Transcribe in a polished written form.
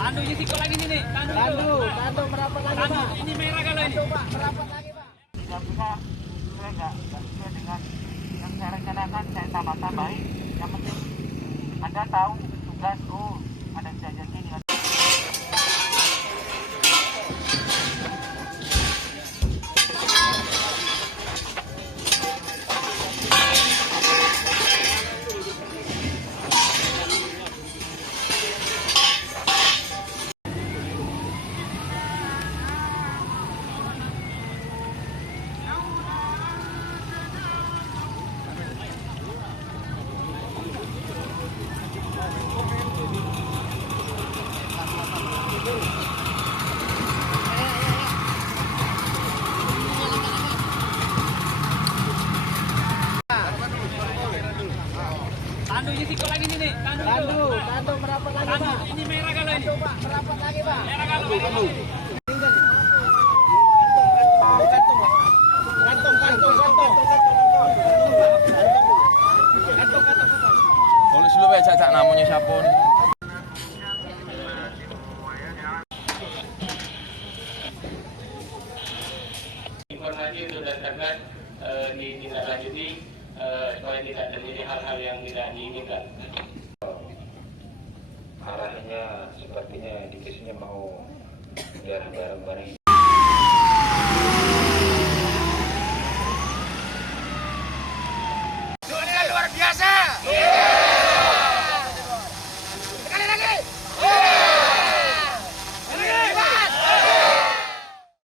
Tandu ini sikol lagi nih. Tandu merapat lagi, Pak. Ini merah kalau ini. Pak, merapat lagi, Pak. Tidak bisa sesuai nggak sesuai dengan yang saya rencanakan, saya tambah-tambahin. Yang penting Anda tahu tugas, ada kejadian ini. Tandu ini sikol lagi nih. Tandu merapat lagi, Pak. Ini merah kalau ini. Pak, merapat lagi, Pak. Merah kalau ini. Tulis dulu ya, cak namanya siapa nih. Informasi untuk dasarkan ditindaklanjuti supaya tidak terjadi hal-hal yang tidak diinginkan. Arahnya sepertinya indikasinya mau barang-barang